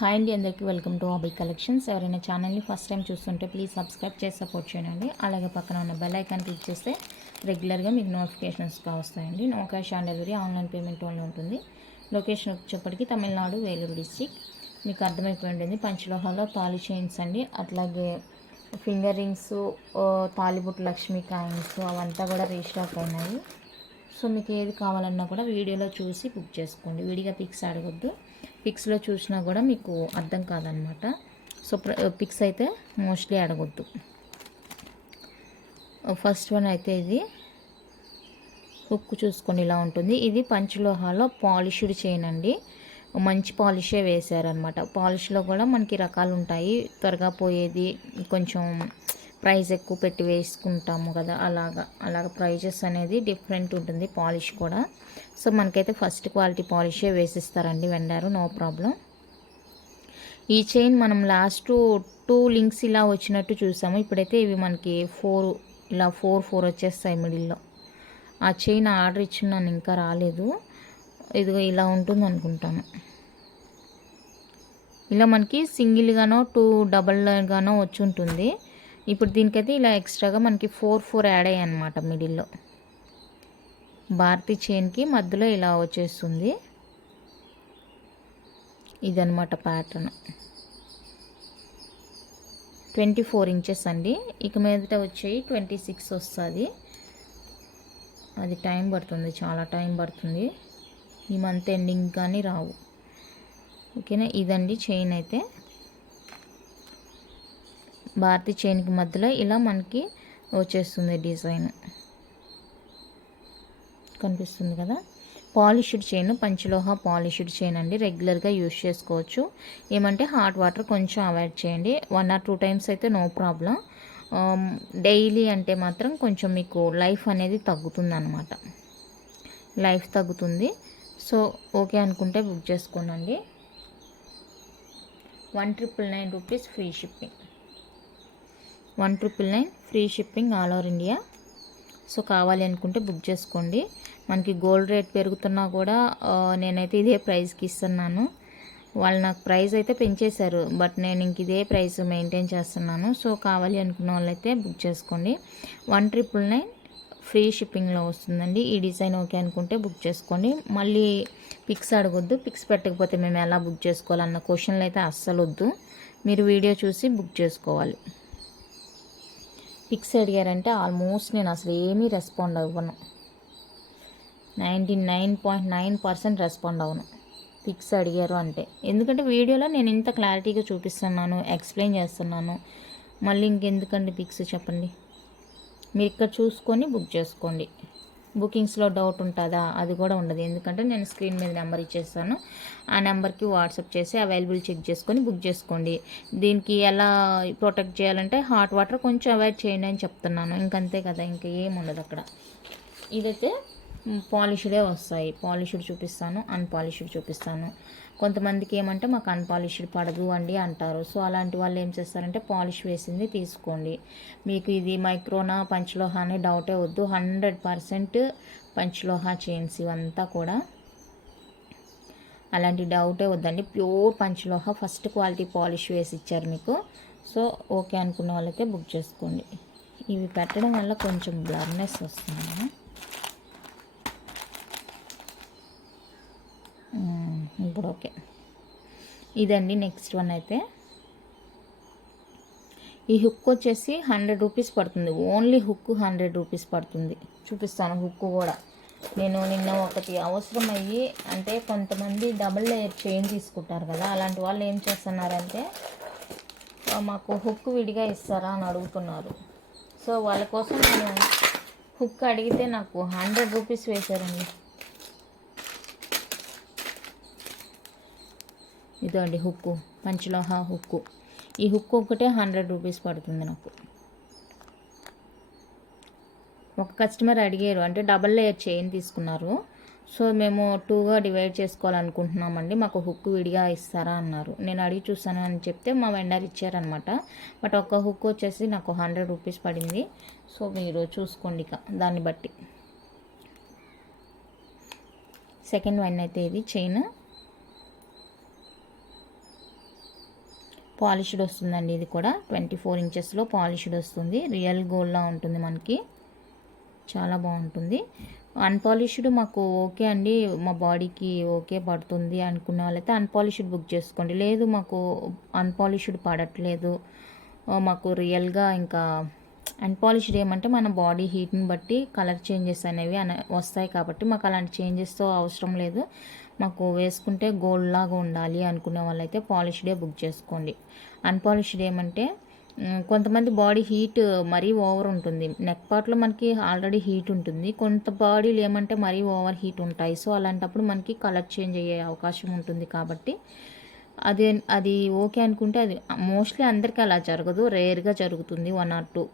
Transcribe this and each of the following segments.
Hi అండి, అందరికీ welcome to hobby collections. ఎవరైనా ఛానల్ని ఫస్ట్ టైం చూస్తుంటే ప్లీజ్ సబ్స్క్రైబ్ చేసి సపోర్ట్ చేయండి. అలాగే పక్కన ఉన్న బెల్ ఐకాన్ క్లిక్ చేస్తే రెగ్యులర్గా మీకు నోటిఫికేషన్స్గా వస్తాయండి. No cash on delivery, online payment only ఉంటుంది. లొకేషన్ వచ్చేప్పటికి తమిళనాడు, వేలూరు డిస్టిక్. మీకు అర్థమైపోయి ఉంటుంది. పంచలోహాలో తాళి చైన్స్ అండి, అట్లాగే ఫింగర్ రింగ్స్, తాలిబుట్టు లక్ష్మీ కాయిన్స్ అవంతా కూడా రీస్టాక్ అయినాయి. సో మీకు ఏది కావాలన్నా కూడా వీడియోలో చూసి బుక్ చేసుకోండి. విడిగా పిక్స్ అడగొద్దు. పిక్స్లో చూసినా కూడా మీకు అర్థం కాదనమాట. సో పిక్స్ అయితే మోస్ట్లీ అడగొద్దు. ఫస్ట్ వన్ అయితే ఇది హుక్ చూసుకోండి, ఇలా ఉంటుంది. ఇది పంచలోహాలో పాలిష్డ్ చైన్ అండి. మంచి పాలిషే వేశారనమాట. పాలిష్లో కూడా మనకి రకాలు ఉంటాయి. త్వరగా పోయేది, కొంచెం ప్రైస్ ఎక్కువ పెట్టి వేసుకుంటాము కదా, అలాగ ప్రైజెస్ అనేది డిఫరెంట్ ఉంటుంది పాలిష్ కూడా. సో మనకైతే ఫస్ట్ క్వాలిటీ పాలిషే వేసిస్తారండి వెండారు, నో ప్రాబ్లం. ఈ చైన్ మనం లాస్ట్ 2 లింక్స్ ఇలా వచ్చినట్టు చూసాము. ఇప్పుడైతే ఇవి మనకి 4 ఇలా 4 వచ్చేస్తాయి మిడిల్లో. ఆ చైన్ ఆర్డర్ ఇచ్చున్నాను, ఇంకా రాలేదు. ఇదిగో ఇలా ఉంటుంది అనుకుంటాను. ఇలా మనకి సింగిల్గానో 2 డబల్గానో వచ్చి ఉంటుంది. ఇప్పుడు దీనికైతే ఇలా ఎక్స్ట్రాగా మనకి 4 యాడ్ అయ్యాయి అనమాట మిడిల్లో. భారతీ చైన్కి మధ్యలో ఇలా వచ్చేస్తుంది. ఇదనమాట ప్యాటర్న్. 24 ఇంచెస్ అండి. ఇక మీదట వచ్చేవి 26 వస్తుంది. అది టైం పడుతుంది, చాలా టైం పడుతుంది. ఈ మంత్ ఎండింగ్ కానీ రావు. ఓకేనా, ఇదండి చైన్ అయితే. భారతీ చైన్కి మధ్యలో ఇలా మనకి వచ్చేస్తుంది డిజైన్, కనిపిస్తుంది కదా. పాలిష్డ్ చైన్, పంచలోహ పాలిష్డ్ చైన్ అండి. రెగ్యులర్గా యూజ్ చేసుకోవచ్చు. ఏమంటే హాట్ వాటర్ కొంచెం అవాయిడ్ చేయండి. 1 or 2 టైమ్స్ అయితే నో ప్రాబ్లం. డైలీ అంటే మాత్రం కొంచెం మీకు లైఫ్ అనేది తగ్గుతుంది అనమాట. లైఫ్ తగ్గుతుంది. సో ఓకే అనుకుంటే బుక్ చేసుకోనండి. 1999 rupees free shipping. 1999 free shipping all over India. So కావాలి అనుకుంటే బుక్ చేసుకోండి. మనకి గోల్డ్ రేట్ పెరుగుతున్నా కూడా నేనైతే ఇదే ప్రైస్కి ఇస్తున్నాను. వాళ్ళు నాకు ప్రైస్ అయితే పెంచేశారు, బట్ నేను ఇంక ఇదే ప్రైస్ మెయింటైన్ చేస్తున్నాను. సో కావాలి అనుకున్న వాళ్ళైతే బుక్ చేసుకోండి. 1999 ఫ్రీ షిప్పింగ్లో వస్తుందండి. ఈ డిజైన్ ఓకే అనుకుంటే బుక్ చేసుకోండి. మళ్ళీ పిక్స్ అడగొద్దు. పిక్స్ పెట్టకపోతే మేము ఎలా బుక్ చేసుకోవాలన్న క్వశ్చన్లు అయితే అస్సలు వద్దు. మీరు వీడియో చూసి బుక్ చేసుకోవాలి. పిక్స్ అడిగారంటే ఆల్మోస్ట్ నేను అసలు ఏమీ రెస్పాండ్ అవ్వను. 99.9% రెస్పాండ్ అవ్వను పిక్స్ అడిగారు అంటే. ఎందుకంటే వీడియోలో నేను ఇంత క్లారిటీగా చూపిస్తున్నాను, ఎక్స్ప్లెయిన్ చేస్తున్నాను. మళ్ళీ ఇంకెందుకండి పిక్స్ చెప్పండి. మీరు ఇక్కడ చూసుకొని బుక్ చేసుకోండి. బుకింగ్స్లో డౌట్ ఉంటుందా? అది కూడా ఉండదు. ఎందుకంటే నేను స్క్రీన్ మీద నెంబర్ ఇచ్చేస్తాను. ఆ నెంబర్కి వాట్సాప్ చేసి అవైలబుల్ చెక్ చేసుకొని బుక్ చేసుకోండి. దీనికి ఎలా ప్రొటెక్ట్ చేయాలంటే హాట్ వాటర్ కొంచెం అవాయిడ్ చేయండి అని చెప్తున్నాను. ఇంకంతే కదా, ఇంకా ఏముండదు అక్కడ. ఇదైతే పాలిష్డే వస్తాయి. పాలిష్డ్ చూపిస్తాను, అన్పాలిష్డ్ చూపిస్తాను. కొంతమందికి ఏమంటే మాకు అన్పాలిష్డ్ పడదు అండి అంటారు. సో అలాంటి వాళ్ళు ఏం చేస్తారంటే పాలిష్ వేసింది తీసుకోండి. మీకు ఇది మైక్రోనా పంచలోహ అనే డౌటే వద్దు. 100% పంచలోహ చైన్స్ ఇవంతా కూడా. అలాంటి డౌటే వద్దండి. ప్యూర్ పంచలోహ ఫస్ట్ క్వాలిటీ పాలిష్ వేసి ఇచ్చారు మీకు. సో ఓకే అనుకున్న వాళ్ళైతే బుక్ చేసుకోండి. ఇవి పెట్టడం వల్ల కొంచెం బ్లర్నెస్ వస్తుంది. ఇప్పుడు ఓకే. ఇదండి నెక్స్ట్ వన్ అయితే. ఈ హుక్ వచ్చేసి 100 రూపీస్ పడుతుంది. ఓన్లీ హుక్ 100 రూపీస్ పడుతుంది. చూపిస్తాను హుక్ కూడా. నేను నిన్న ఒకటి అవసరం అయ్యి, అంటే కొంతమంది డబుల్ లేయర్ చైన్ తీసుకుంటారు కదా, అలాంటి వాళ్ళు ఏం చేస్తున్నారంటే మాకు హుక్ విడిగా ఇస్తారా అని అడుగుతున్నారు. సో వాళ్ళ కోసం నేను హుక్ అడిగితే నాకు 100 రూపీస్ వేశారండి. ఇదో అండి హుక్కు, పంచలోహ హుక్కు. ఈ హుక్ ఒకటే 100 రూపీస్ పడుతుంది నాకు. ఒక కస్టమర్ అడిగారు, అంటే డబల్ లేయర్ చైన్ తీసుకున్నారు. సో మేము 2గా డివైడ్ చేసుకోవాలనుకుంటున్నామండి, మాకు హుక్ విడిగా ఇస్తారా అన్నారు. నేను అడిగి చూస్తాను అని చెప్తే మా వెండర్ ఇచ్చారనమాట. బట్ ఒక హుక్ వచ్చేసి నాకు 100 రూపీస్ పడింది. సో మీరు చూసుకోండి ఇక దాన్ని బట్టి. సెకండ్ వన్ అయితే ఇది చైన్. పాలిష్డ్ వస్తుందండి. ఇది కూడా 24 ఇంచెస్లో పాలిష్డ్ వస్తుంది. రియల్ గోల్డ్లా ఉంటుంది మనకి, చాలా బాగుంటుంది. అన్పాలిష్డ్ మాకు ఓకే అండి, మా బాడీకి ఓకే పడుతుంది అనుకున్న వాళ్ళైతే అన్పాలిష్డ్ బుక్ చేసుకోండి. లేదు మాకు అన్పాలిష్డ్ పడట్లేదు, మాకు రియల్గా ఇంకా అన్పాలిష్డ్ ఏమంటే మన బాడీ హీట్ని బట్టి కలర్ చేంజెస్ అనేవి వస్తాయి కాబట్టి మాకు అలాంటి చేంజెస్తో అవసరం లేదు, మాకు వేసుకుంటే గోల్డ్ లాగా ఉండాలి అనుకునే వాళ్ళైతే పాలిష్డే బుక్ చేసుకోండి. అన్పాలిష్డ్ ఏమంటే కొంతమంది బాడీ హీట్ మరీ ఓవర్ ఉంటుంది, నెక్ పార్ట్లో మనకి ఆల్రెడీ హీట్ ఉంటుంది, కొంత బాడీలు ఏమంటే మరీ ఓవర్ హీట్ ఉంటాయి. సో అలాంటప్పుడు మనకి కలర్ చేంజ్ అయ్యే అవకాశం ఉంటుంది కాబట్టి అది ఓకే అనుకుంటే, అది మోస్ట్లీ అందరికీ అలా జరగదు, రేర్గా జరుగుతుంది. 1 or 2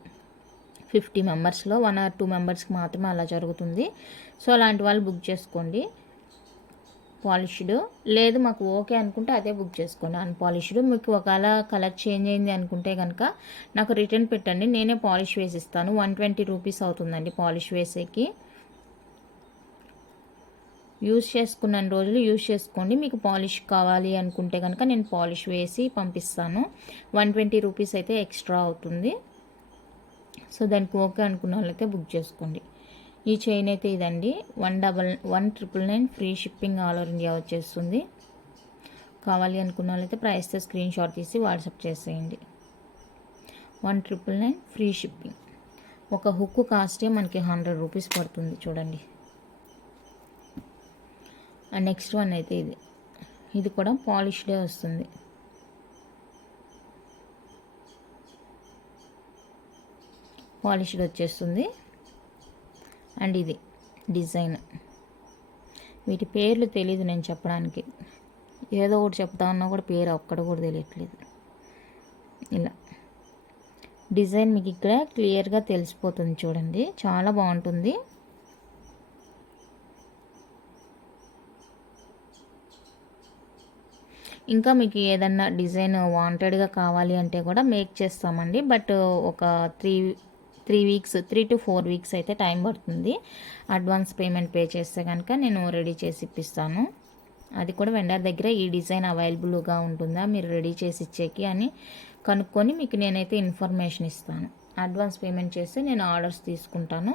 50 మెంబర్స్లో 1 or 2 మెంబర్స్కి మాత్రమే అలా జరుగుతుంది. సో అలాంటి వాళ్ళు బుక్ చేసుకోండి పాలిష్డ్. లేదు మాకు ఓకే అనుకుంటే అదే బుక్ చేసుకోండి అన్పాలిష్డ్. మీకు ఒకవేళ కలర్ చేంజ్ అయింది అనుకుంటే కనుక నాకు రిటర్న్ పెట్టండి, నేనే పాలిష్ వేసి ఇస్తాను. 120 రూపీస్ అవుతుందండి పాలిష్ వేసేకి. యూజ్ చేసుకున్న రోజులు యూజ్ చేసుకోండి, మీకు పాలిష్ కావాలి అనుకుంటే కనుక నేను పాలిష్ వేసి పంపిస్తాను. 120 రూపీస్ అయితే ఎక్స్ట్రా అవుతుంది. సో దానికి ఓకే అనుకున్న వాళ్ళైతే బుక్ చేసుకోండి. ఈ చైన్ అయితే ఇదండి, 199 free shipping all over India వచ్చేస్తుంది. కావాలి అనుకున్న వాళ్ళైతే ప్రైస్తో స్క్రీన్ షాట్ తీసి వాట్సాప్ చేసేయండి. 199 ఫ్రీ షిప్పింగ్. ఒక హుక్ కాస్టే మనకి 100 రూపీస్ పడుతుంది చూడండి. నెక్స్ట్ వన్ అయితే ఇది కూడా పాలిష్డే వస్తుంది. పాలిష్డ్ వచ్చేస్తుంది. అండ్ ఇది డిజైన్, వీటి పేర్లు తెలీదు నేను చెప్పడానికి, ఏదో ఒకటి చెప్తా ఉన్నా కూడా పేరు ఒక్కడ కూడా తెలియట్లేదు. ఇలా డిజైన్ మీకు ఇక్కడ క్లియర్గా తెలిసిపోతుంది చూడండి, చాలా బాగుంటుంది. ఇంకా మీకు ఏదన్నా డిజైన్ వాంటెడ్గా కావాలి అంటే కూడా మేక్ చేస్తామండి. బట్ ఒక 3 to 4 వీక్స్ అయితే టైం పడుతుంది. అడ్వాన్స్ పేమెంట్ పే చేస్తే కనుక నేను రెడీ చేసి ఇప్పిస్తాను. అది కూడా వెండర్ దగ్గర ఈ డిజైన్ అవైలబుల్గా ఉంటుందా మీరు రెడీ చేసి ఇచ్చేకి అని కనుక్కొని మీకు నేనైతే ఇన్ఫర్మేషన్ ఇస్తాను. అడ్వాన్స్ పేమెంట్ చేస్తే నేను ఆర్డర్స్ తీసుకుంటాను.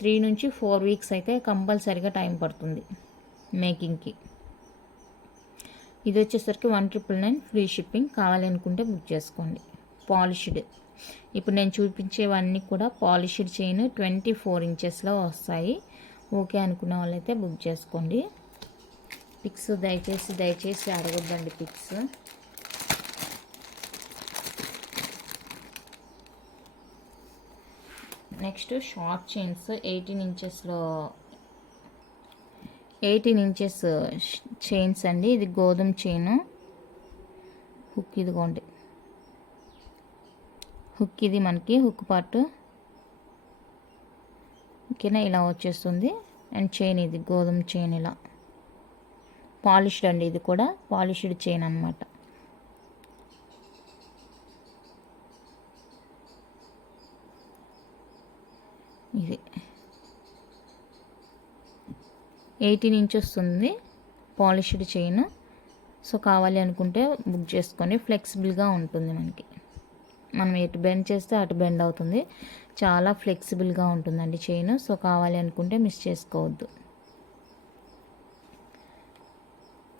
3 నుంచి 4 వీక్స్ అయితే కంపల్సరీగా టైం పడుతుంది మేకింగ్కి. ఇది వచ్చేసరికి 199 ఫ్రీ షిప్పింగ్. కావాలనుకుంటే బుక్ చేసుకోండి. పాలిష్డ్, ఇప్పుడు నేను చూపించేవన్నీ కూడా పాలిష్డ్ చైన్ 24 ఇంచెస్లో వస్తాయి. ఓకే అనుకున్న వాళ్ళైతే బుక్ చేసుకోండి. పిక్స్ దయచేసి అడగొద్దండి pics. Next short chains 18 inches chains అండి. ఇది గోధుమ చైన్ హుక్, ఇదిగోండి హుక్, ఇది మనకి హుక్ పార్ట్ ఓకేనా, ఇలా వచ్చేస్తుంది. అండ్ చైన్ ఇది గోధుమ చైన్, ఇలా పాలిష్డ్ అండి, ఇది కూడా పాలిష్డ్ చైన్ అనమాట. ఇది 18 ఇంచెస్ వస్తుంది పాలిష్డ్ చైన్. సో కావాలి అనుకుంటే బుక్ చేసుకొని, ఫ్లెక్సిబుల్గా ఉంటుంది మనకి, మనం ఎటు బెండ్ చేస్తే అటు బెండ్ అవుతుంది, చాలా ఫ్లెక్సిబుల్గా ఉంటుందండి చైన్. సో కావాలి అనుకుంటే మిస్ చేసుకోవద్దు.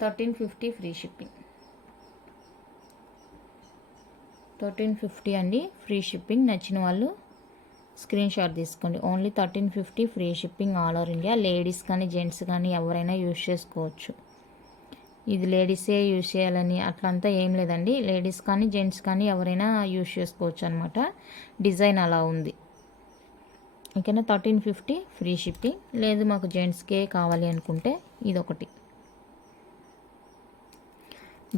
1350 ఫ్రీ షిప్పింగ్. 1350 అండి ఫ్రీ షిప్పింగ్. నచ్చిన వాళ్ళు స్క్రీన్ షాట్ తీసుకోండి. Only 1350 free shipping all over India. Ladies కానీ జెంట్స్ కానీ ఎవరైనా యూజ్ చేసుకోవచ్చు. ఇది లేడీసే యూజ్ చేయాలని అట్లంతా ఏం లేదండి, లేడీస్ కానీ జెంట్స్ కానీ ఎవరైనా యూజ్ చేసుకోవచ్చు అనమాట. డిజైన్ అలా ఉంది ఓకేనా. 1350 ఫ్రీ షిప్పింగ్. లేదు మాకు జెంట్స్కే కావాలి అనుకుంటే ఇదొకటి,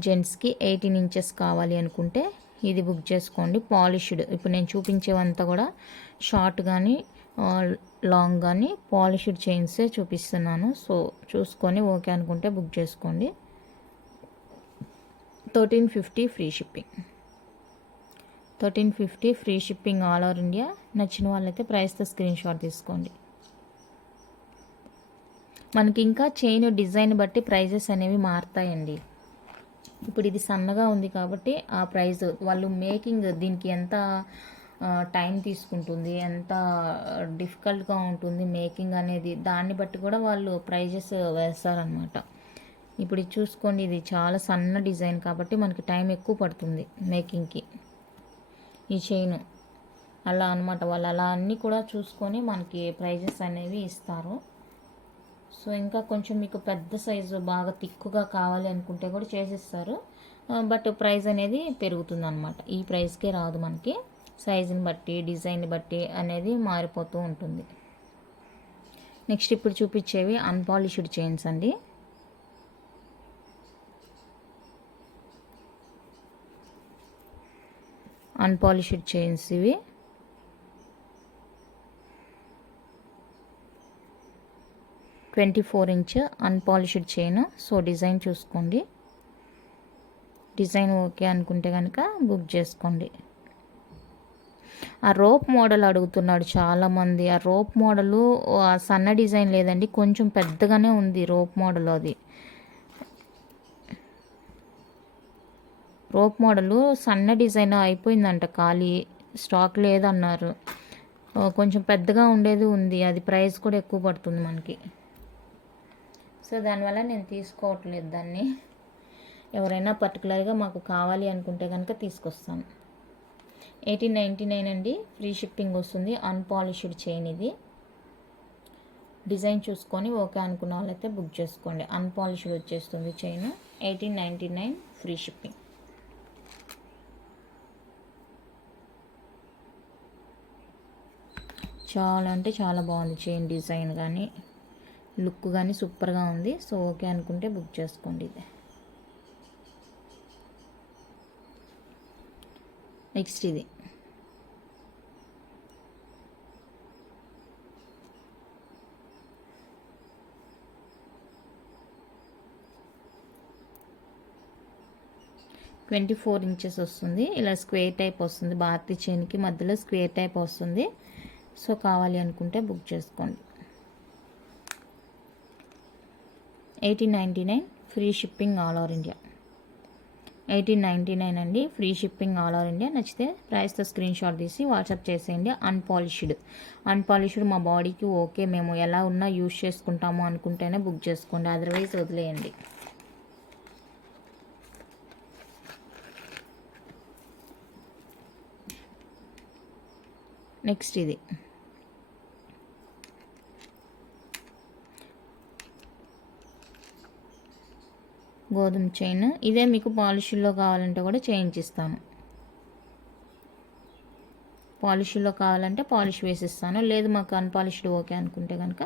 జెంట్స్కి 18 ఇంచెస్ కావాలి అనుకుంటే ఇది బుక్ చేసుకోండి. పాలిష్డ్, ఇప్పుడు నేను చూపించేవంతా కూడా షార్ట్ కానీ లాంగ్ కానీ పాలిష్డ్ చైన్సే చూపిస్తున్నాను. సో చూసుకొని ఓకే అనుకుంటే బుక్ చేసుకోండి. 1350 free shipping. 1350 free shipping all over India. నచ్చిన వాళ్ళైతే ప్రైస్తో స్క్రీన్ షాట్ తీసుకోండి. మనకి ఇంకా చైన్ డిజైన్ బట్టి ప్రైజెస్ అనేవి మారుతాయండి. ఇప్పుడు ఇది సన్నగా ఉంది కాబట్టి ఆ ప్రైస్ వాళ్ళు మేకింగ్ దీనికి ఎంత టైం తీసుకుంటుంది, ఎంత డిఫికల్ట్గా ఉంటుంది మేకింగ్ అనేది, దాన్ని బట్టి కూడా వాళ్ళు ప్రైజెస్ వేస్తారనమాట. ఇప్పుడు ఇది చూసుకోండి, ఇది చాలా సన్న డిజైన్ కాబట్టి మనకి టైం ఎక్కువ పడుతుంది మేకింగ్కి. ఈ చైన్ అలా అనమాట, వాళ్ళు అలా అన్నీ కూడా చూసుకొని మనకి ప్రైజెస్ అనేవి ఇస్తారు. సో ఇంకా కొంచెం మీకు పెద్ద సైజు బాగా తిక్కుగా కావాలి అనుకుంటే కూడా చేసిస్తారు. బట్ ప్రైస్ అనేది పెరుగుతుంది అనమాట. ఈ ప్రైస్కే రాదు మనకి, సైజుని బట్టి డిజైన్ని బట్టి అనేది మారిపోతూ ఉంటుంది. నెక్స్ట్ ఇప్పుడు చూపించేవి అన్పాలిష్డ్ చైన్స్ అండి. అన్పాలిష్డ్ చైన్స్ ఇవి. Twenty 4 inch unpolished chain. So design చూసుకోండి, డిజైన్ ఓకే అనుకుంటే కనుక బుక్ చేసుకోండి. ఆ రోప్ మోడల్ అడుగుతున్నాడు చాలామంది. ఆ రోప్ మోడలు సన్న డిజైన్ లేదండి, కొంచెం పెద్దగానే ఉంది రోప్ మోడల్. అది రోప్ మోడలు సన్న డిజైన్ అయిపోయిందంట, ఖాళీ స్టాక్ లేదన్నారు. కొంచెం పెద్దగా ఉండేది ఉంది, అది ప్రైస్ కూడా ఎక్కువ పడుతుంది మనకి. సో దానివల్ల నేను తీసుకోవట్లేదు దాన్ని. ఎవరైనా పర్టికులర్గా మాకు కావాలి అనుకుంటే కనుక తీసుకొస్తాను. 1899 అండి, ఫ్రీ షిప్పింగ్ వస్తుంది. అన్పాలిష్డ్ చైన్ ఇది. డిజైన్ చూసుకొని ఓకే అనుకున్న వాళ్ళైతే బుక్ చేసుకోండి. అన్పాలిష్డ్ వచ్చేస్తుంది చైన్. 1899 free shipping. చాలా అంటే చాలా బాగుంది చైన్ డిజైన్ కానీ లుక్ కానీ సూపర్గా ఉంది. సో ఓకే అనుకుంటే బుక్ చేసుకోండి. ఇది నెక్స్ట్ ఇది ట్వంటీ 4 ఇంచెస్ వస్తుంది. ఇలా స్క్వేర్ టైప్ వస్తుంది, భారతీ చైన్కి మధ్యలో స్క్వేర్ టైప్ వస్తుంది. సో కావాలి అనుకుంటే బుక్ చేసుకోండి. 1899 free shipping all over India. 1899 అండి, free shipping all over India. నచ్చితే ప్రైస్తో స్క్రీన్ షాట్ తీసి వాట్సాప్ చేసేయండి. అన్పాలిష్డ్ మా బాడీకి ఓకే, మేము ఎలా ఉన్నా యూజ్ చేసుకుంటాము అనుకుంటేనే బుక్ చేసుకోండి, అదర్వైజ్ వదిలేయండి. నెక్స్ట్ ఇది గోధుమ చైన్. ఇదే మీకు పాలిష్లో కావాలంటే కూడా చేయించిస్తాను. పాలిష్లో కావాలంటే పాలిష్ వేసిస్తాను, లేదు మాకు అన్పాలిష్డ్ ఓకే అనుకుంటే కనుక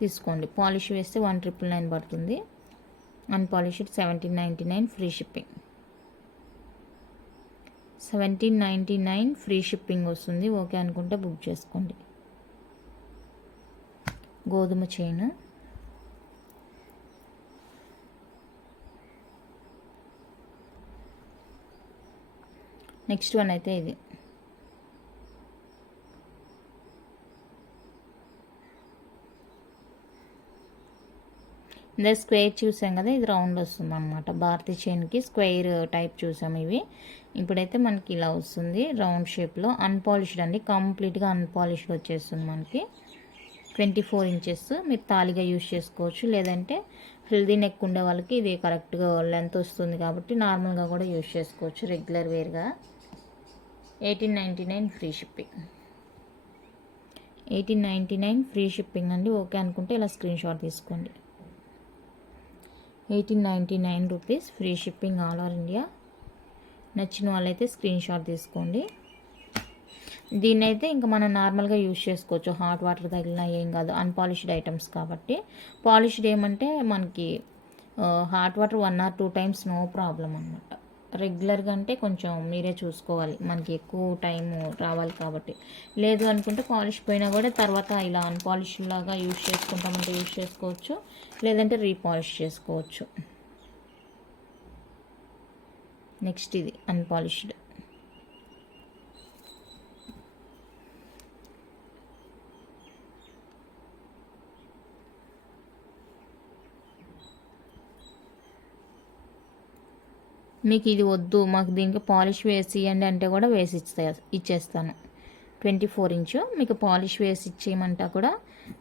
తీసుకోండి. పాలిష్ వేస్తే 1999 పడుతుంది. Unpolished 1799 free shipping. 1799 free shipping వస్తుంది. ఓకే అనుకుంటే బుక్ చేసుకోండి. గోధుమ చైన్. నెక్స్ట్ వన్ అయితే ఇది ఇందా స్క్వేర్ చూసాం కదా, ఇది రౌండ్ వస్తుంది అనమాట. భారతీ చైన్కి స్క్వేర్ టైప్ చూసాం ఇవి. ఇప్పుడైతే మనకి ఇలా వస్తుంది రౌండ్ షేప్లో. అన్పాలిష్డ్ అండి, కంప్లీట్గా అన్పాలిష్డ్ వచ్చేస్తుంది మనకి. 24 ఇంచెస్. మీరు తాళిగా యూజ్ చేసుకోవచ్చు, లేదంటే హెల్దీ నెక్ ఉండే వాళ్ళకి ఇది కరెక్ట్గా లెంత్ వస్తుంది కాబట్టి నార్మల్గా కూడా యూజ్ చేసుకోవచ్చు రెగ్యులర్ వేర్గా. 1899 ఫ్రీ షిప్పింగ్. 1899 ఫ్రీ షిప్పింగ్ అండి. ఓకే అనుకుంటే ఇలా స్క్రీన్ షాట్ తీసుకోండి. 1899 rupees free shipping all over India. నచ్చిన వాళ్ళైతే స్క్రీన్ షాట్ తీసుకోండి. దీన్ని అయితే ఇంకా మనం నార్మల్గా యూజ్ చేసుకోవచ్చు, హాట్ వాటర్ తగిలినా ఏం కాదు, అన్పాలిష్డ్ ఐటమ్స్ కాబట్టి. పాలిష్డ్ ఏమంటే మనకి hot water 1 or 2 times no problem అనమాట. రెగ్యులర్గా అంటే కొంచెం మీరే చూసుకోవాలి, మనకి ఎక్కువ టైం రావాలి కాబట్టి. లేదు అనుకుంటే పాలిష్ పోయినా కూడా తర్వాత ఇలా అన్పాలిష్ లాగా యూజ్ చేసుకుంటామంటే యూజ్ చేసుకోవచ్చు, లేదంటే రీపాలిష్ చేసుకోవచ్చు. నెక్స్ట్ ఇది అన్పాలిష్డ్. మీకు ఇది వద్దు మాకు దీనికి పాలిష్ వేసి ఇవ్వండి అంటే కూడా వేసి ఇచ్చేస్తాను. 24 ఇంచు మీకు పాలిష్ వేసి ఇచ్చేయమంటా కూడా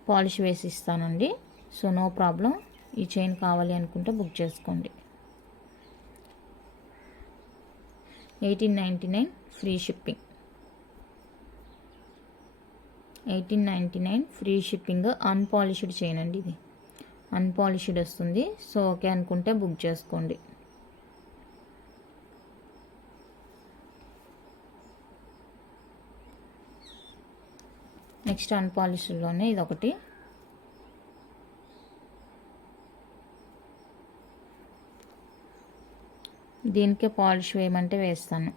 పాలిష్ వేసి ఇస్తానండి. So no problem. ఈ చైన్ కావాలి అనుకుంటే బుక్ చేసుకోండి. 1899 free shipping. 1899 free shipping. Unpolished chain అండి ఇది, అన్పాలిష్డ్ వస్తుంది. సో ఓకే అనుకుంటే బుక్ చేసుకోండి. నెక్స్ట్ అన్పాలిష్డ్లోనే ఇది ఒకటి. దీనికే పాలిష్ వేయమంటే వేస్తాను.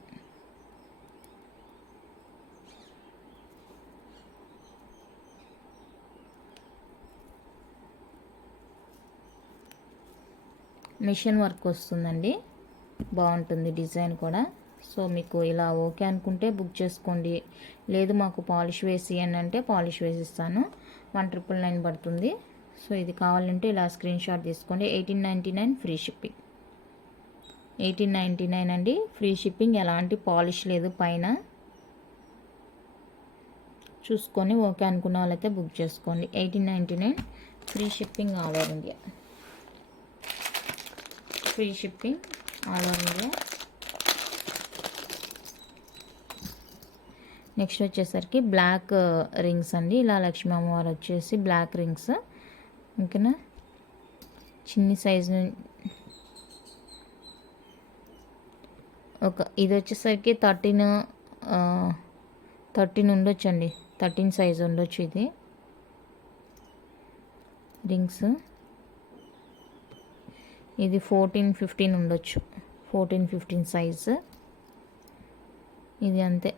మిషన్ వర్క్ వస్తుందండి, బాగుంటుంది డిజైన్ కూడా. సో మీకు ఇలా ఓకే అనుకుంటే బుక్ చేసుకోండి. లేదు మాకు పాలిష్ వేసి అని అంటే పాలిష్ వేసిస్తాను. 1999 పడుతుంది. సో ఇది కావాలంటే ఇలా స్క్రీన్ షాట్ తీసుకోండి. 1899 ఫ్రీ షిప్పింగ్. 1899 అండి, ఫ్రీ షిప్పింగ్. ఎలాంటి పాలిష్ లేదు పైన. చూసుకొని ఓకే అనుకున్న వాళ్ళైతే బుక్ చేసుకోండి. 1899 free shipping all over India. Free shipping all over India. Next వచ్చేసరికి బ్లాక్ రింగ్స్ అండి. ఇలా లక్ష్మీ అమ్మవారు వచ్చేసి బ్లాక్ రింగ్స్, ఓకేనా. చిన్ని సైజు ఇది వచ్చేసరికి 13 ఉండొచ్చు అండి, 13 సైజు ఉండొచ్చు ఇది రింగ్స్. ఇది 14-15 ఉండొచ్చు, 14-15 సైజు. ఇది అంతే,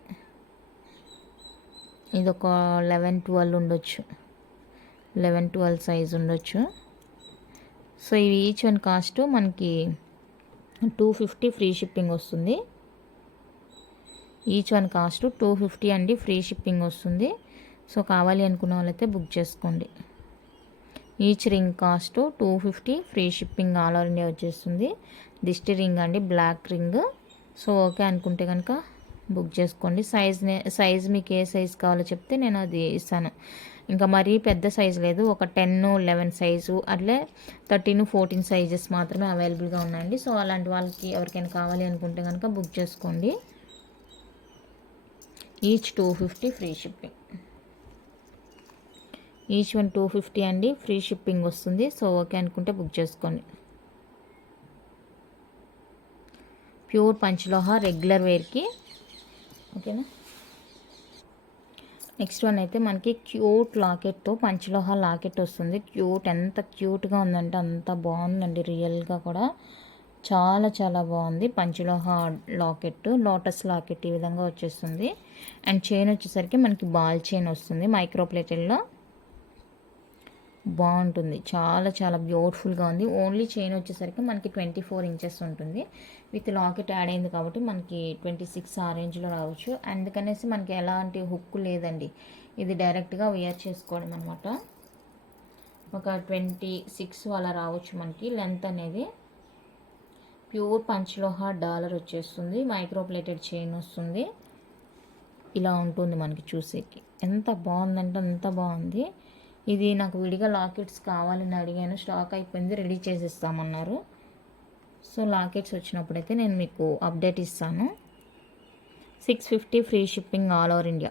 ఇది ఒక 11-12 ఉండొచ్చు, 11-12 సైజు ఉండొచ్చు. సో ఇవి ఈచ్ వన్ కాస్ట్ మనకి 250 ఫ్రీ షిప్పింగ్ వస్తుంది. ఈచ్ వన్ కాస్ట్ 250 అండి, ఫ్రీ షిప్పింగ్ వస్తుంది. సో కావాలి అనుకున్న వాళ్ళైతే బుక్ చేసుకోండి. Each ring cost 250, free shipping all over India వచ్చేస్తుంది. దిష్టి రింగ్ అండి, బ్లాక్ రింగ్. సో ఓకే అనుకుంటే కనుక బుక్ చేసుకోండి. సైజ్ మీకు ఏ సైజ్ కావాలో చెప్తే నేను అది ఇస్తాను. ఇంకా మరీ పెద్ద సైజు లేదు, ఒక 10-11 సైజు అట్లే 13-14 సైజెస్ మాత్రమే అవైలబుల్గా ఉన్నాయండి. సో అలాంటి వాళ్ళకి ఎవరికైనా కావాలి అనుకుంటే కనుక బుక్ చేసుకోండి. Each 250 free shipping. Each one 250 అండి, ఫ్రీ షిప్పింగ్ వస్తుంది. సో ఓకే అనుకుంటే బుక్ చేసుకోండి. ప్యూర్ పంచలోహ రెగ్యులర్ వేర్కి, ఓకేనా. నెక్స్ట్ వన్ అయితే మనకి క్యూట్ లాకెట్తో పంచలోహ లాకెట్ వస్తుంది. క్యూట్, ఎంత క్యూట్గా ఉందంటే అంత బాగుందండి. రియల్గా కూడా చాలా చాలా బాగుంది. పంచలోహ లాకెట్, లోటస్ లాకెట్ ఈ విధంగా వచ్చేస్తుంది. అండ్ చైన్ వచ్చేసరికి మనకి బాల్ చైన్ వస్తుంది, మైక్రో ప్లేటెడ్లో బాగుంటుంది. చాలా చాలా బ్యూటిఫుల్గా ఉంది. ఓన్లీ చైన్ వచ్చేసరికి మనకి 24 ఇంచెస్ ఉంటుంది. విత్ లాకెట్ యాడ్ అయింది కాబట్టి మనకి 26 ఆ రేంజ్లో రావచ్చు. అందుకనేసి మనకి ఎలాంటి హుక్ లేదండి, ఇది డైరెక్ట్గా వేర్ చేసుకోవడం అనమాట. ఒక 26 అలా రావచ్చు మనకి లెంత్ అనేది. ప్యూర్ పంచలోహ డాలర్ వచ్చేస్తుంది, మైక్రో ప్లేటెడ్ చైన్ వస్తుంది. ఇలా ఉంటుంది మనకి చూసేకి. ఎంత బాగుందంటే అంత బాగుంది. ఇది నాకు విడిగా లాకెట్స్ కావాలని అడిగాను, స్టాక్ అయిపోయింది, రెడీ చేసిస్తామన్నారు. సో లాకెట్స్ వచ్చినప్పుడైతే నేను మీకు అప్డేట్ ఇస్తాను. 650 free shipping all over India.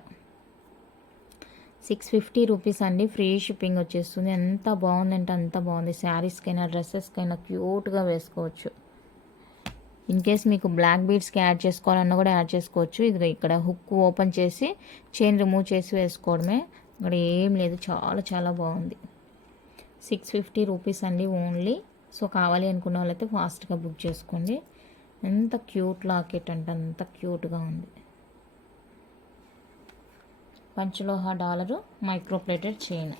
650 rupees అండి, ఫ్రీ షిప్పింగ్ వచ్చేస్తుంది. ఎంత బాగుందంటే అంత బాగుంది. శారీస్కైనా డ్రెస్సెస్కైనా క్యూట్గా వేసుకోవచ్చు. ఇన్ కేస్ మీకు బ్లాక్ బీడ్స్కి యాడ్ చేసుకోవాలన్నా కూడా యాడ్ చేసుకోవచ్చు. ఇది ఇక్కడ హుక్ ఓపెన్ చేసి చైన్ రిమూవ్ చేసి వేసుకోవడమే, ఇక్కడ ఏం లేదు. చాలా చాలా బాగుంది. 650 రూపీస్ అండి ఓన్లీ. సో కావాలి అనుకున్న వాళ్ళైతే ఫాస్ట్గా బుక్ చేసుకోండి. ఎంత క్యూట్ లాకెట్ అంటే అంత క్యూట్గా ఉంది. Panchaloha dollar, micro plated chain.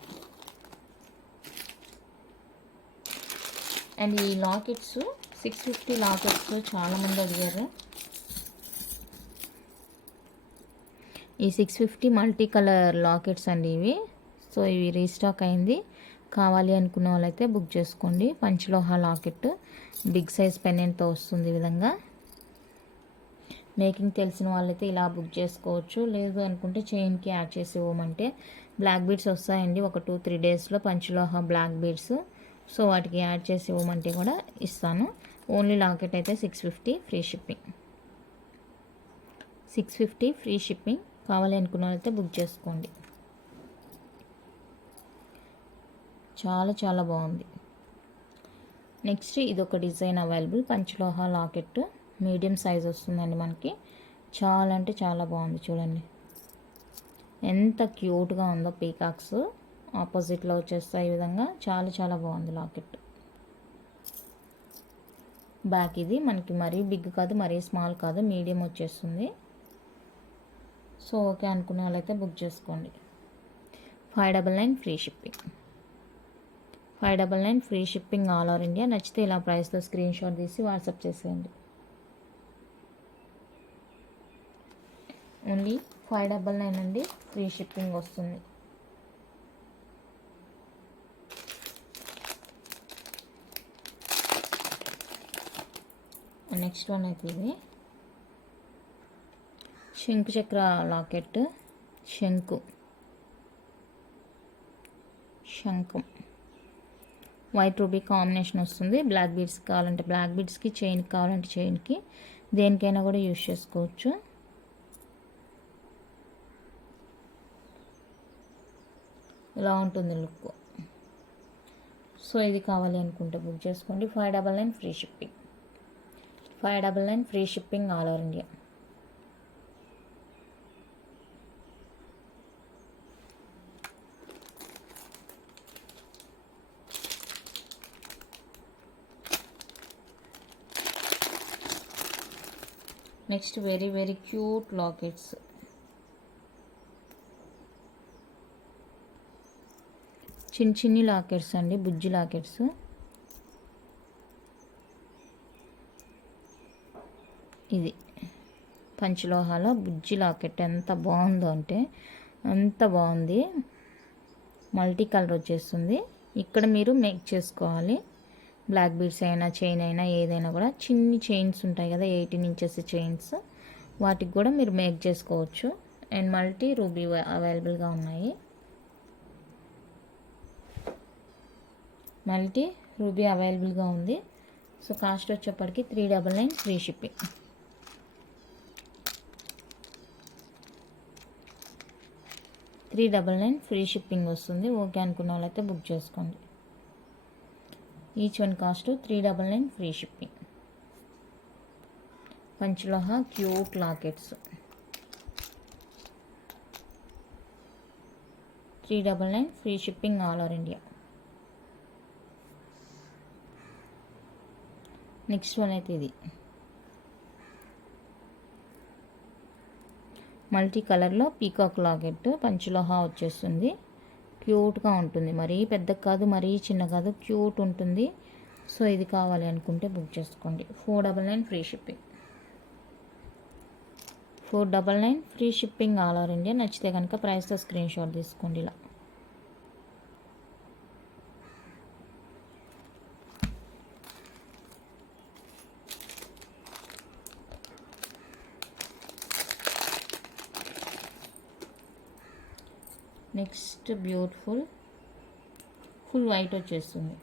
And ఈ లాకెట్స్ 650 లాకెట్స్ చాలామంది అడిగారు. ఈ 650 మల్టీ కలర్ లాకెట్స్ అండి ఇవి. సో ఇవి రీస్టాక్ అయింది. కావాలి అనుకున్న వాళ్ళైతే బుక్ చేసుకోండి. పంచలోహ లాకెట్, బిగ్ సైజ్ పెన్నెంట్తో వస్తుంది ఈ విధంగా. మేకింగ్ తెలిసిన వాళ్ళైతే ఇలా బుక్ చేసుకోవచ్చు. లేదు అనుకుంటే చైన్కి యాడ్ చేసి ఇవ్వమంటే బ్లాక్ బీడ్స్ వస్తాయండి ఒక 2-3 డేస్లో, పంచలోహ బ్లాక్ బీడ్స్. సో వాటికి యాడ్ చేసి ఇవ్వమంటే కూడా ఇస్తాను. ఓన్లీ లాకెట్ అయితే 650 ఫ్రీ షిప్పింగ్. 650 free shipping. కావాలి అనుకున్న వాళ్ళైతే బుక్ చేసుకోండి. చాలా చాలా బాగుంది. నెక్స్ట్ ఇది ఒక design available, panchaloha locket medium size వస్తుందండి మనకి. చాలా అంటే చాలా బాగుంది. చూడండి ఎంత క్యూట్గా ఉందో. పీకాక్స్ ఆపోజిట్లో వచ్చేస్తాయి ఈ విధంగా. చాలా చాలా బాగుంది లాకెట్. బ్యాక్ ఇది మనకి మరీ బిగ్ కాదు, మరీ స్మాల్ కాదు, మీడియం వచ్చేస్తుంది. సో ఓకే అనుకునే వాళ్ళైతే బుక్ చేసుకోండి. 599 free shipping. 599 free shipping all over India. నచ్చితే ఇలా ప్రైస్తో స్క్రీన్ షాట్ తీసి వాట్సాప్ చేసేయండి. ఓన్లీ 599 అండి, ఫ్రీ షిప్పింగ్ వస్తుంది. నెక్స్ట్ వన్ అయితే ఇది శంకు చక్ర లాకెట్. శంఖం వైట్ రూబీ కాంబినేషన్ వస్తుంది. బ్లాక్ బీడ్స్ కావాలంటే బ్లాక్ బీడ్స్కి, చైన్కి కావాలంటే చైన్కి, దేనికైనా కూడా యూజ్ చేసుకోవచ్చు. ఇలా ఉంటుంది లుక్. సో ఇది కావాలి అనుకుంటే బుక్ చేసుకోండి. 599 free shipping. 599 free shipping all over India. Next very very cute lockets. చిన్ని లాకెట్స్ అండి, బుజ్జి లాకెట్స్. ఇది పంచలోహాలో బుజ్జి లాకెట్. ఎంత బాగుందో అంటే అంత బాగుంది. మల్టీ కలర్ వచ్చేస్తుంది. ఇక్కడ మీరు మేక్ చేసుకోవాలి. బ్లాక్ బీడ్స్ అయినా, చైన్ అయినా, ఏదైనా కూడా చిన్ని చైన్స్ ఉంటాయి కదా, 18 ఇంచెస్ చైన్స్, వాటికి కూడా మీరు మేక్ చేసుకోవచ్చు. అండ్ మల్టీ రూబీ అవైలబుల్గా ఉన్నాయి. మల్టీ రూబీ అవైలబుల్గా ఉంది. సో కాస్ట్ వచ్చేప్పటికి 399 ఫ్రీ షిప్పింగ్. 399 ఫ్రీ షిప్పింగ్ వస్తుంది. ఓకే అనుకున్న వాళ్ళైతే బుక్ చేసుకోండి. Each one cost 399 free shipping. Panchaloha cute lockets 399 free shipping all over India. Next one అయితే ఇది మల్టీ కలర్లో పీకాక్ లాకెట్. పంచలోహ వచ్చేస్తుంది. క్యూట్గా ఉంటుంది. మరీ పెద్ద కాదు, మరీ చిన్న కాదు, క్యూట్ ఉంటుంది. సో ఇది కావాలి అనుకుంటే బుక్ చేసుకోండి. 499 free shipping. 499 free shipping all over India. నచ్చితే కనుక ప్రైస్తో స్క్రీన్ షాట్ తీసుకోండి. ఇలా నెక్స్ట్ బ్యూటిఫుల్ ఫుల్ వైట్ వచ్చేస్తుంది.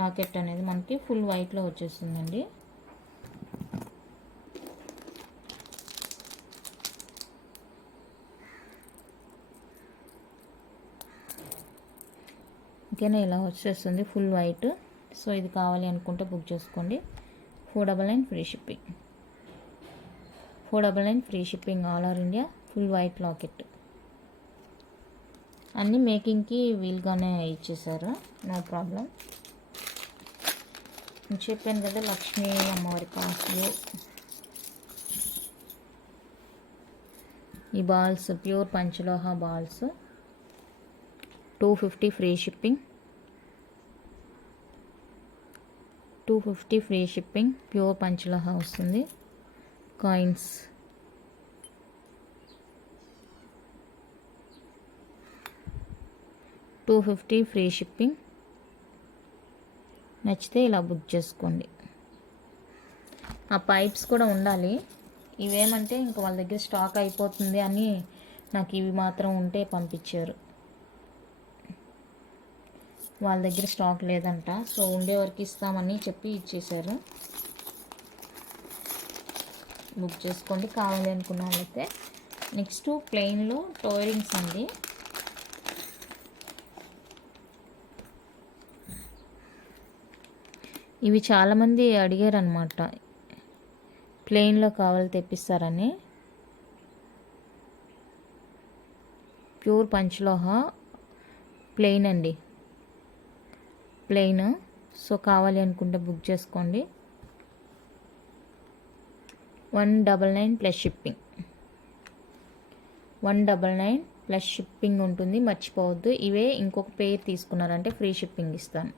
లాకెట్ అనేది మనకి ఫుల్ వైట్లో వచ్చేస్తుందండి. ఓకేనా, ఇలా వచ్చేస్తుంది ఫుల్ వైట్. సో ఇది కావాలి అనుకుంటే బుక్ చేసుకోండి. 499 free shipping. 499 free shipping all over India. Full white locket. అన్నీ మేకింగ్కి వీలుగానే ఇచ్చేసారు, నో ప్రాబ్లం. చెప్పాను కదా లక్ష్మీ అమ్మవారి కాసులు. ఈ balls pure panchaloha balls 250 free shipping. 250 free shipping. Pure panchaloha వస్తుంది. Coins 250 free shipping. నచ్చితే ఇలా బుక్ చేసుకోండి. ఆ పైప్స్ కూడా ఉండాలి, ఇవేమంటే ఇంకా వాళ్ళ దగ్గర స్టాక్ అయిపోతుంది అని నాకు ఇవి మాత్రం ఉంటే పంపించారు. వాళ్ళ దగ్గర స్టాక్ లేదంట, సో ఉండే వరకు ఇస్తామని చెప్పి ఇచ్చేసారు. బుక్ చేసుకోండి కావాలి అనుకున్న వాళ్ళైతే. నెక్స్ట్ ప్లెయిన్లో టోరింగ్స్ అండి. ఇవి చాలామంది అడిగారు అనమాట, ప్లెయిన్లో కావాలి తెప్పిస్తారని. ప్యూర్ పంచలోహ ప్లెయిన్ అండి, ప్లెయిన్. సో కావాలి అనుకుంటే బుక్ చేసుకోండి. 199 ప్లస్ షిప్పింగ్. 199 ప్లస్ షిప్పింగ్ ఉంటుంది, మర్చిపోవద్దు. ఇవే ఇంకొక పేర్ తీసుకున్నారంటే ఫ్రీ షిప్పింగ్ ఇస్తాను.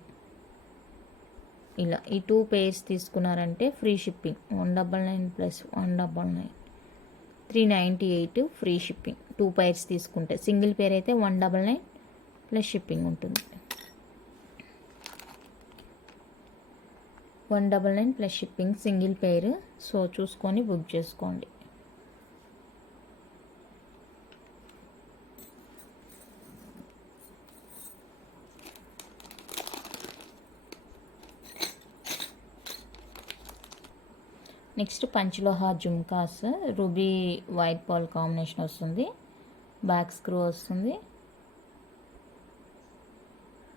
ఇలా ఈ 2 పేర్స్ తీసుకున్నారంటే free shipping. 199 plus 199 398 free shipping. 2 pairs తీసుకుంటే, సింగిల్ పేర్ అయితే 199 ప్లస్ షిప్పింగ్ ఉంటుంది. 199 plus shipping single pair. So చూసుకొని బుక్ చేసుకోండి. Next panchaloha jhumkas, ruby white pearl combination వస్తుంది. బ్యాక్ స్క్రూ వస్తుంది.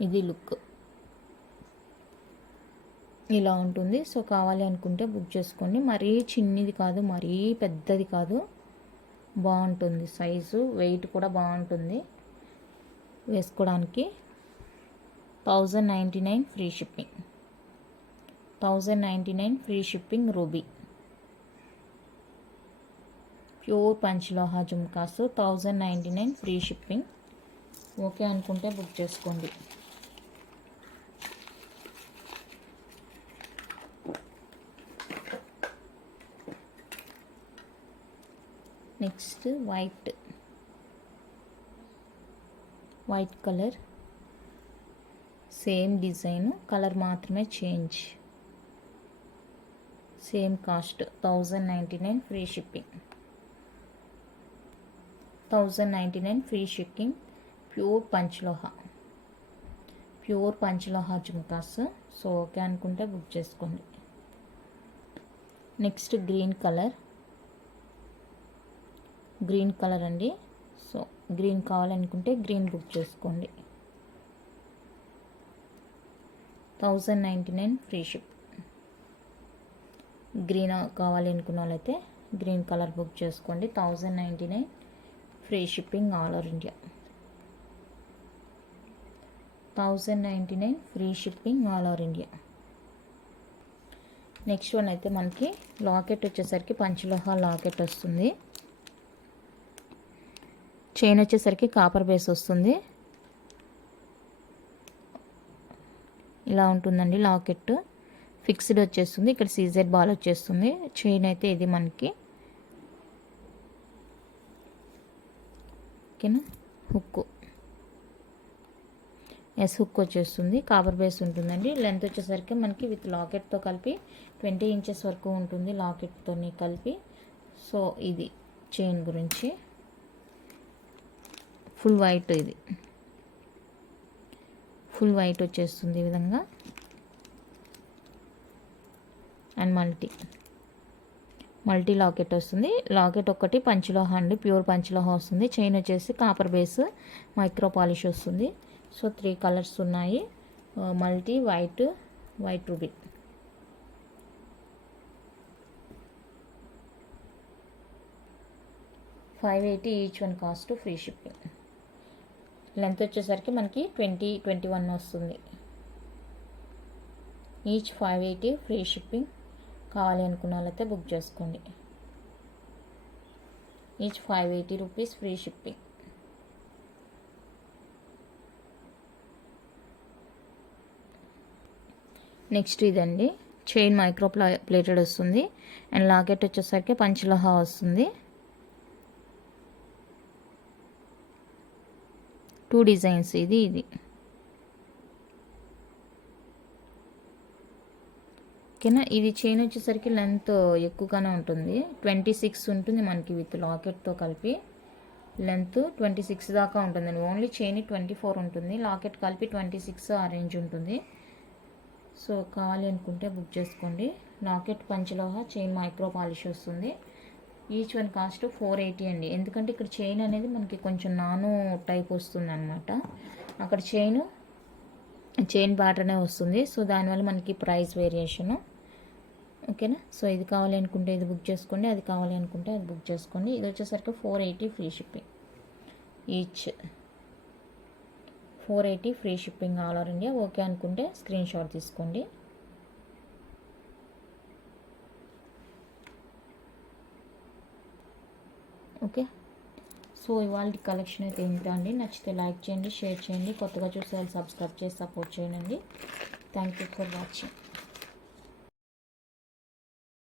ఇది లుక్ ఇలా ఉంటుంది. సో కావాలి అనుకుంటే బుక్ చేసుకోండి. మరీ చిన్నది కాదు, మరీ పెద్దది కాదు, బాగుంటుంది సైజు. వెయిట్ కూడా బాగుంటుంది వేసుకోవడానికి. 1099 free shipping. 1099 free shipping ruby pure panchaloha jhumkas. 1099 free shipping. Okay అనుకుంటే బుక్ చేసుకోండి. Next white colour, same design, colour మాత్రమే change. Same cost 1099 free shipping. 1099 free shipping. Pure panchaloha jhumkas. So okay అనుకుంటే బుక్ చేసుకోండి. నెక్స్ట్ గ్రీన్ కలర్ అండి. So green కావాలనుకుంటే green book చేసుకోండి. 1099 free ship. Green కావాలి అనుకున్న వాళ్ళైతే గ్రీన్ కలర్ బుక్ చేసుకోండి. 1099 free shipping all over India. 1099 free shipping all over India. Next one అయితే మనకి లాకెట్ వచ్చేసరికి పంచలోహ లాకెట్ వస్తుంది. చైన్ వచ్చేసరికి కాపర్ బేస్ వస్తుంది. ఇలా ఉంటుందండి లాకెట్. ఫిక్స్డ్ వచ్చేస్తుంది. ఇక్కడ సీజెడ్ బాల్ వచ్చేస్తుంది. చైన్ అయితే ఇది మనకి. ఓకేనా. హుక్ హుక్ వచ్చేస్తుంది. కాపర్ బేస్ ఉంటుందండి. లెంత్ వచ్చేసరికి మనకి విత్ లాకెట్తో కలిపి 20 ఇంచెస్ వరకు ఉంటుంది లాకెట్తో కలిపి. సో ఇది చైన్ గురించి. ఫుల్ వైట్, ఇది ఫుల్ వైట్ వచ్చేస్తుంది ఈ విధంగా. అండ్ మల్టీ లాకెట్ వస్తుంది. లాకెట్ ఒకటి పంచలోహ అండి, ప్యూర్ పంచలోహ వస్తుంది. చైన్ వచ్చేసి కాపర్ బేస్ మైక్రో పాలిష్ వస్తుంది. సో 3 కలర్స్ ఉన్నాయి. Multi, white ruby. $580 each one cost, free shipping. Length వచ్చేసరికి మనకి 21 వస్తుంది. Each 580 free shipping. కావాలి అనుకున్న వాళ్ళైతే బుక్ చేసుకోండి. Each 580 rupees free shipping. Next ఇదండి, చైన్ మైక్రో ప్లేటెడ్ వస్తుంది. అండ్ లాకెట్ వచ్చేసరికి పంచలోహ వస్తుంది. 2 డిజైన్స్, ఇది ఓకేనా. ఇది చైన్ వచ్చేసరికి లెంత్ ఎక్కువగానే ఉంటుంది, 26 ఉంటుంది మనకి విత్ లాకెట్తో కలిపి. లెంత్ 26 దాకా ఉంటుందండి. ఓన్లీ చైన్ 24 ఉంటుంది, లాకెట్ కలిపి 26 ఆ రేంజ్ ఉంటుంది. సో కావాలి అనుకుంటే బుక్ చేసుకోండి. లాకెట్ పంచలోహ, చైన్ మైక్రో పాలిష్ వస్తుంది. ఈచ్ వన్ కాస్ట్ 480 అండి. ఎందుకంటే ఇక్కడ చైన్ అనేది మనకి కొంచెం నాను టైప్ వస్తుంది అనమాట. అక్కడ చైన్ ప్యాటర్నే వస్తుంది. సో దానివల్ల మనకి ప్రైస్ వేరియేషను. ఓకేనా. సో ఇది కావాలి అనుకుంటే ఇది బుక్ చేసుకోండి, అది కావాలి అనుకుంటే అది బుక్ చేసుకోండి. ఇది వచ్చేసరికి 480 free shipping. Each 480 free shipping all over India. Okay అనుకుంటే స్క్రీన్ షాట్ తీసుకోండి. ఓకే. సో ఇవాళ కలెక్షన్ అయితే ఇంత అండి. నచ్చితే లైక్ చేయండి, షేర్ చేయండి, కొత్తగా చూసే వాళ్ళు సబ్స్క్రైబ్ చేసి సపోర్ట్ చేయండి. Thank you for watching.